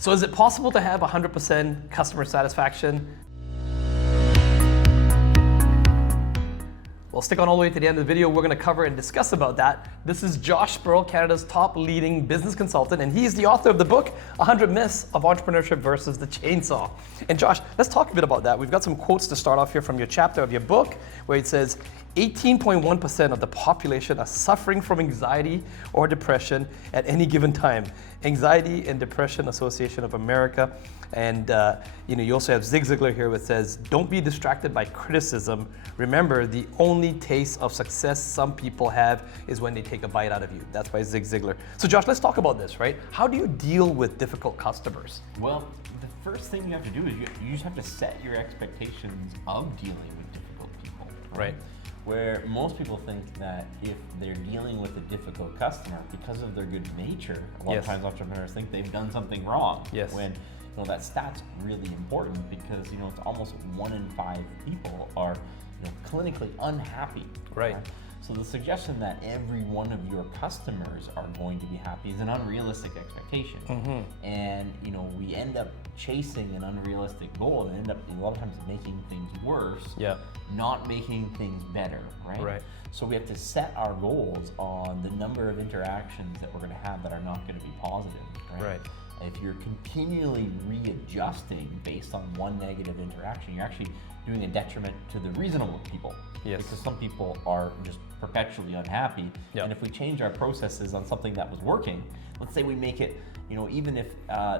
So is it possible to have 100% customer satisfaction? Well, stick on all the way to the end of the video. We're going to cover and discuss about that. This is Josh Spurrell, Canada's top leading business consultant, and he's the author of the book, 100 Myths of Entrepreneurship versus the Chainsaw. And Josh, let's talk a bit about that. We've got some quotes to start off here from your chapter of your book, where it says, 18.1% of the population are suffering from anxiety or depression at any given time. Anxiety and Depression Association of America. And you also have Zig Ziglar here, which says, don't be distracted by criticism. Remember, the only taste of success some people have is when they take a bite out of you. That's by Zig Ziglar. So Josh, let's talk about this, right? How do you deal with difficult customers? Well, the first thing you have to do is you just have to set your expectations of dealing with difficult people. Right. Where most people think that if they're dealing with a difficult customer, because of their good nature, a lot of times entrepreneurs think they've done something wrong. Yes. When that stat's really important, because it's almost 1 in 5 people are clinically unhappy. Right. So the suggestion that every one of your customers are going to be happy is an unrealistic expectation. Mm-hmm. And we end up chasing an unrealistic goal and end up a lot of times making things worse, not making things better, right? Right. So we have to set our goals on the number of interactions that we're going to have that are not going to be positive, right? If you're continually readjusting based on one negative interaction, you're actually doing a detriment to the reasonable people. Yes. Because some people are just perpetually unhappy. Yep. And if we change our processes on something that was working, let's say we make it, even if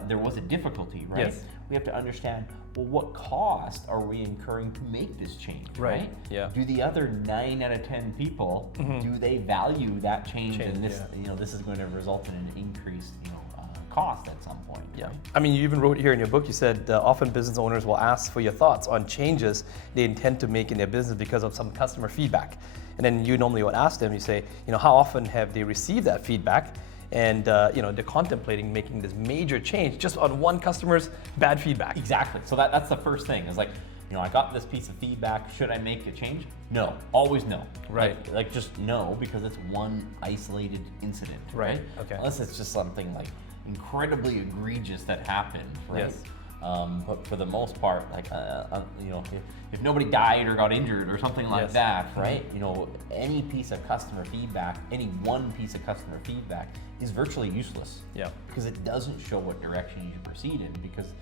there was a difficulty, right? Yes. We have to understand, well, what cost are we incurring to make this change, right? Yeah. Do the other 9 out of 10 people, do they value that change? And this, this is going to result in an increased, cost at some point. Yeah. Right? I mean, you even wrote here in your book, you said often business owners will ask for your thoughts on changes they intend to make in their business because of some customer feedback. And then you normally would ask them, you say, how often have they received that feedback? And they're contemplating making this major change just on one customer's bad feedback. Exactly. So that's the first thing. Is like, I got this piece of feedback. Should I make a change? No. Always no. Right. Like just no, because it's one isolated incident. Right. Okay. Unless it's just something like incredibly egregious that happened. Right. Yes. But for the most part, like if nobody died or got injured or something like that, right? Any piece of customer feedback, any one piece of customer feedback is virtually useless. Yeah. Because it doesn't show what direction you should proceed in. Because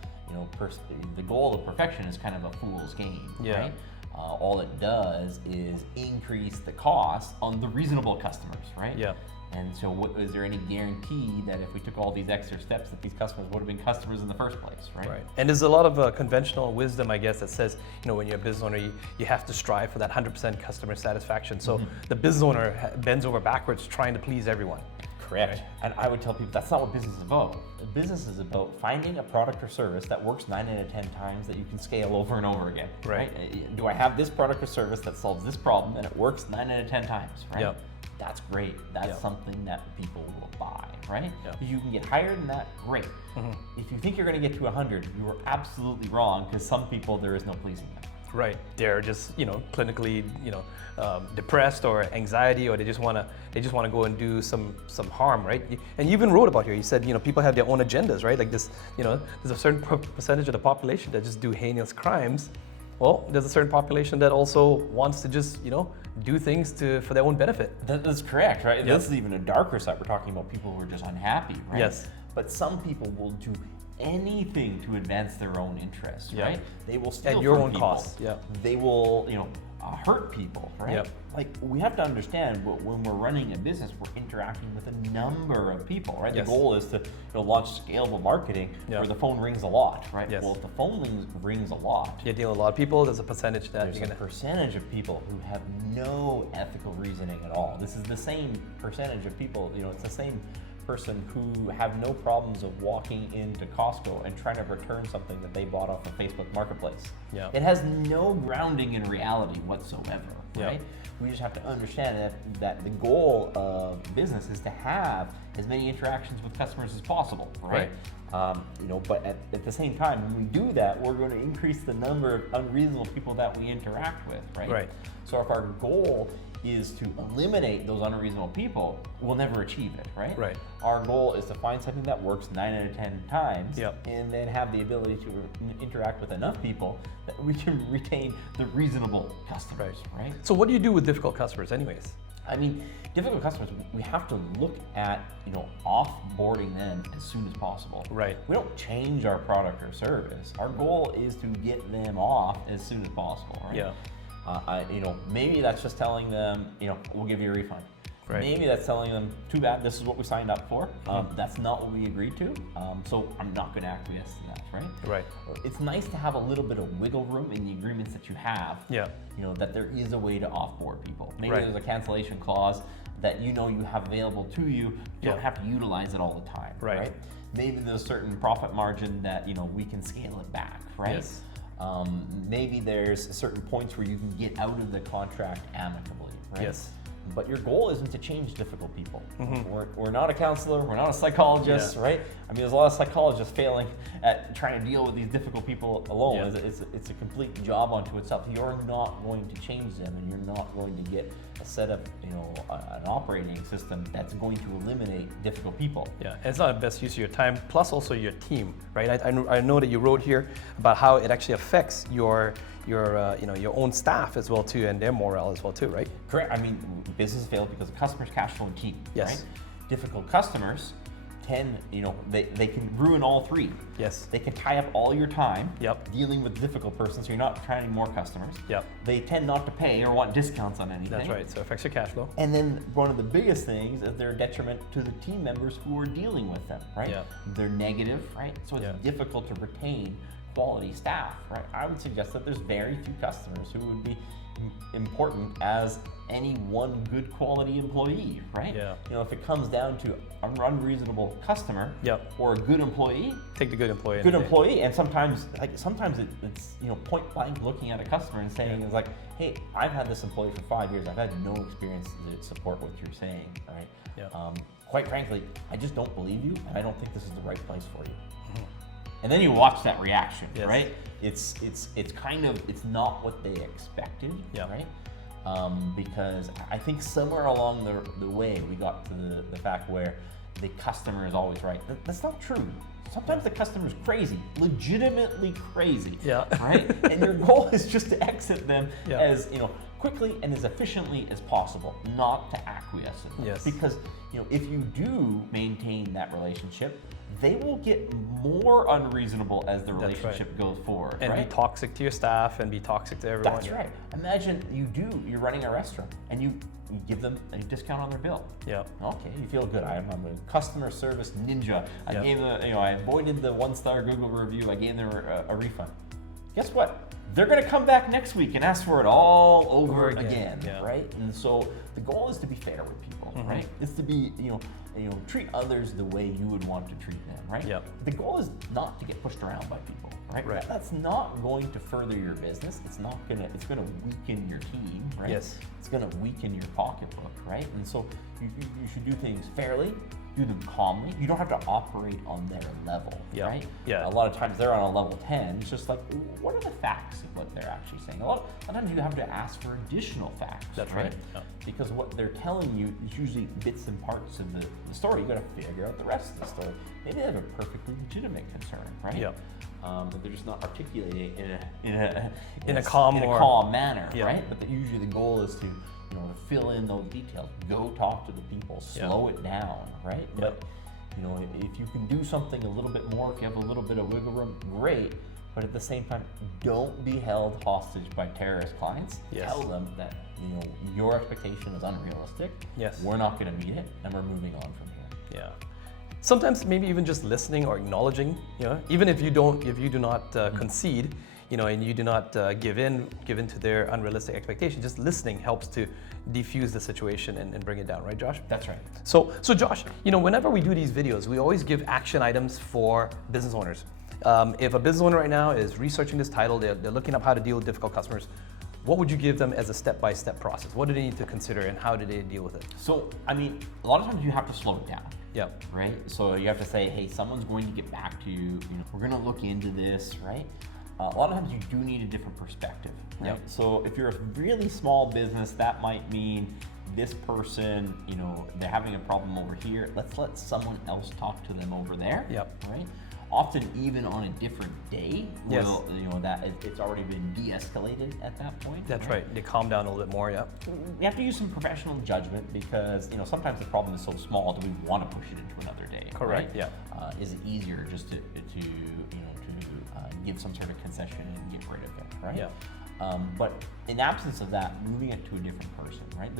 the goal of perfection is kind of a fool's game. Yeah. Right? All it does is increase the cost on the reasonable customers, right? Yeah. And so is there any guarantee that if we took all these extra steps that these customers would have been customers in the first place, right? Right. And there's a lot of conventional wisdom, I guess, that says, when you're a business owner, you have to strive for that 100% customer satisfaction. So the business owner bends over backwards trying to please everyone. Correct. Right. And I would tell people that's not what business is about. Business is about finding a product or service that works 9 out of 10 times that you can scale over and over again. Right. Do I have this product or service that solves this problem and it works 9 out of 10 times, right? Yep. That's great. That's something that people will buy, right? Yep. If you can get higher than that, great. If you think you're going to get to 100, you are absolutely wrong, because some people there is no pleasing them. Right. They're just clinically depressed or anxiety, or they just want to go and do some harm, right? And you even wrote about here. You said people have their own agendas, right? Like this, there's a certain percentage of the population that just do heinous crimes. Well, there's a certain population that also wants to just do things for their own benefit. That's correct, right? Yep. This is even a darker side. We're talking about people who are just unhappy, right? Yes. But some people will do anything to advance their own interests, right? They will steal at your from own people. cost. Yeah. They will, hurt people, right? Yep. Like, we have to understand when we're running a business, we're interacting with a number of people, right? Yes. The goal is to launch scalable marketing where the phone rings a lot, right? Yes. Well, if the phone rings a lot, You deal with a lot of people. There's a percentage that there's a percentage of people who have no ethical reasoning at all. This is the same percentage of people, it's the same person who have no problems of walking into Costco and trying to return something that they bought off of Facebook Marketplace. Yeah. It has no grounding in reality whatsoever, right? We just have to understand that the goal of business is to have as many interactions with customers as possible, right? But at the same time, when we do that, we're going to increase the number of unreasonable people that we interact with, right? Right. So if our goal is to eliminate those unreasonable people, we'll never achieve it, right? Right. Our goal is to find something that works 9 out of 10 times, Yep. and then have the ability to interact with enough people that we can retain the reasonable customers, right? So what do you do with difficult customers anyways? I mean, difficult customers, we have to look at, offboarding them as soon as possible. Right. We don't change our product or service. Our goal is to get them off as soon as possible, right? Yeah. Maybe that's just telling them, we'll give you a refund. Right. Maybe that's telling them, too bad, this is what we signed up for. That's not what we agreed to, so I'm not going to acquiesce to that, right? Right. It's nice to have a little bit of wiggle room in the agreements that you have. Yeah. That there is a way to offboard people. Maybe Right. there's a cancellation clause that you have available to you. You Yeah. don't have to utilize it all the time, Right. right? Maybe there's a certain profit margin that we can scale it back, right? Yes. Maybe there's certain points where you can get out of the contract amicably, right? Yes. But your goal isn't to change difficult people. We're not a counselor, we're not a psychologist, Yeah. right? I mean, there's a lot of psychologists failing at trying to deal with these difficult people alone. Yeah. It's a complete job unto itself. You're not going to change them, and you're not going to get a set of, an operating system that's going to eliminate difficult people. Yeah, and it's not the best use of your time, plus also your team, right? I know that you wrote here about how it actually affects your own staff as well too, and their morale as well too, right? Correct. I mean, business fails because of customers, cash flow, and team. Yes. Right? Difficult customers tend, they can ruin all three. Yes. They can tie up all your time. Yep. Dealing with difficult person, so you're not training more customers. Yep. They tend not to pay or want discounts on anything. That's right. So it affects your cash flow. And then one of the biggest things is they're a detriment to the team members who are dealing with them, right? Yeah. They're negative, right? So it's Yeah. difficult to retain quality staff, right? I would suggest that there's very few customers who would be important as any one good quality employee, right? Yeah. If it comes down to an unreasonable customer Yep. or a good employee, Take the good employee. good any day. employee, and sometimes it's point blank looking at a customer and saying, it's like, hey, I've had this employee for 5 years, I've had no experience to support what you're saying, right? Yeah. Quite frankly, I just don't believe you, and I don't think this is the right place for you. And then you watch that reaction, Yes. right? It's not what they expected, Yeah. right? Because I think somewhere along the way we got to the fact where the customer is always right. That's not true. Sometimes the customer's crazy, legitimately crazy, Yeah. right? And your goal is just to exit them Yeah. as quickly and as efficiently as possible, not to acquiesce in them. Yes. Because if you do maintain that relationship, they will get more unreasonable as the That's right. relationship goes forward, And right? be toxic to your staff and be toxic to everyone. That's right. Imagine you're running a restaurant and you give them a discount on their bill. Yeah. Okay, you feel good. I'm a customer service ninja. I Yeah. gave I avoided the 1-star Google review. I gave them a refund. Guess what? They're going to come back next week and ask for it all over again, yeah. right? And so the goal is to be fair with people, right? It's to be, treat others the way you would want to treat them, right? Yep. The goal is not to get pushed around by people, right? Right. That's not going to further your business. It's going to weaken your team, right? Yes. It's going to weaken your pocketbook, right? And so you should do things fairly, do them calmly. You don't have to operate on their level, Yeah. right? Yeah. A lot of times they're on a level 10. It's just like, what are the facts of what they're actually saying? A lot of times you have to ask for additional facts. That's right. Yeah. Because what they're telling you is usually bits and parts of the story. You got to figure out the rest of the story. Maybe they have a perfectly legitimate concern, right? Yeah. But they're just not articulating it In a calm manner, Yeah. right? But usually the goal is to fill in those details. Go talk to the people. Slow it down, right? Yep. But if you can do something a little bit more, if you have a little bit of wiggle room, great. But at the same time, don't be held hostage by terrorist clients. Yes. Tell them that your expectation is unrealistic. Yes. We're not going to meet it, and we're moving on from here. Yeah. Sometimes maybe even just listening or acknowledging, even if you do not concede, and you do not give in to their unrealistic expectations, just listening helps to defuse the situation and bring it down, right, Josh? That's right. So Josh, whenever we do these videos, we always give action items for business owners. If a business owner right now is researching this title, they're looking up how to deal with difficult customers, what would you give them as a step-by-step process? What do they need to consider and how do they deal with it? So, I mean, a lot of times you have to slow it down. Yeah. Right? So you have to say, hey, someone's going to get back to you. We're going to look into this, right? a lot of times you do need a different perspective, right? Yep. So if you're a really small business, that might mean this person, you know, they're having a problem over here. Let's let someone else talk to them over there, Yep. right? Often even on a different day, Yes. you know, that it's already been de-escalated at that point. That's right. They calm down a little bit more, yeah. You have to use some professional judgment because, you know, sometimes the problem is so small, do we want to push it into another day? Correct, right? yeah. Is it easier just to give some sort of concession and get rid of it, right? Yeah. But in absence of that, moving it to a different person, right?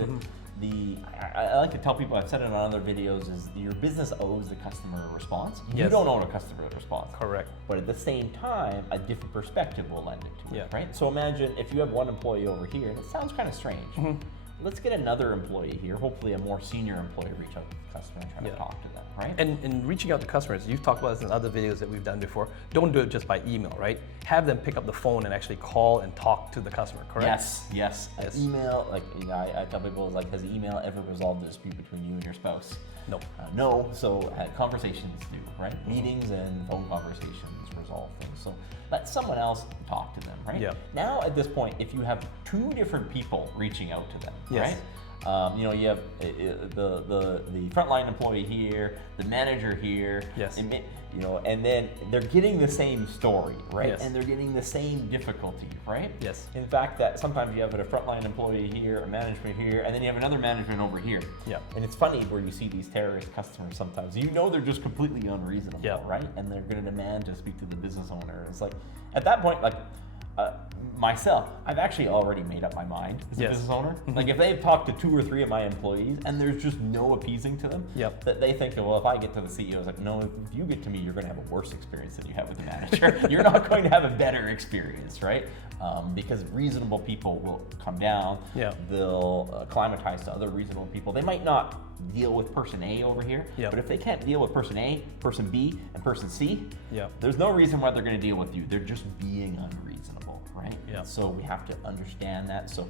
I like to tell people, I've said it on other videos, is your business owes the customer a response. You Yes. don't owe a customer a response. Correct. But at the same time, a different perspective will lend it to Yeah. it, right? So imagine if you have one employee over here, and it sounds kind of strange. Let's get another employee here, hopefully a more senior employee, reach out to the customer and try Yeah. to talk to them, right? And reaching out to customers, you've talked about this in other videos that we've done before. Don't do it just by email, right? Have them pick up the phone and actually call and talk to the customer, correct? Yes. Yes. Email, like, you know, I tell people, like, has email ever resolved the dispute between you and your spouse? No. No, so conversations do, right? Meetings and phone conversations resolve things. So let someone else talk to them, right? Yeah. Now at this point, if you have two different people reaching out to them, Yes. right? You know, you have the frontline employee here, the manager here, Yes. you know, and then they're getting the same story, right? Yes. And they're getting the same difficulty, right? Yes. In fact, that sometimes you have a frontline employee here, a management here, and then you have another management over here. Yeah. And it's funny where you see these terrorist customers sometimes. You know they're just completely unreasonable, Yeah. right? And they're going to demand to speak to the business owner. It's like, at that point, like, myself, I've actually already made up my mind as a Yes. business owner. Like if they've talked to 2 or 3 of my employees and there's just no appeasing to them, Yep. that they think, well, if I get to the CEO, it's like, no, if you get to me, you're going to have a worse experience than you have with the manager. You're not going to have a better experience, right? Because reasonable people will come down. Yeah. They'll acclimatize to other reasonable people. They might not deal with person A over here, Yep. but if they can't deal with person A, person B, and person C, Yep. there's no reason why they're going to deal with you. They're just being unreasonable, right? Yep. So we have to understand that. So,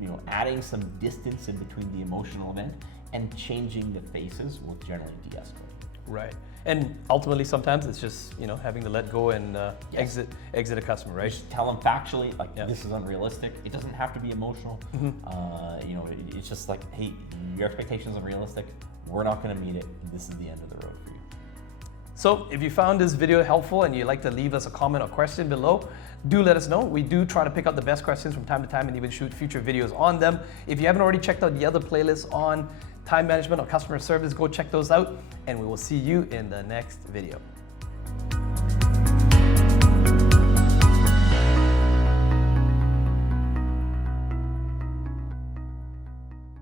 you know, adding some distance in between the emotional event and changing the faces will generally de-escalate. Right. And ultimately, sometimes it's just, you know, having to let go and Yes. exit a customer, right? Just tell them factually, like, Yeah. this is unrealistic. It doesn't have to be emotional. You know, it's just like, hey, your expectations are unrealistic. We're not going to meet it. This is the end of the road for you. So if you found this video helpful and you'd like to leave us a comment or question below, do let us know. We do try to pick out the best questions from time to time and even shoot future videos on them. If you haven't already checked out the other playlists on time management or customer service, go check those out, and we will see you in the next video.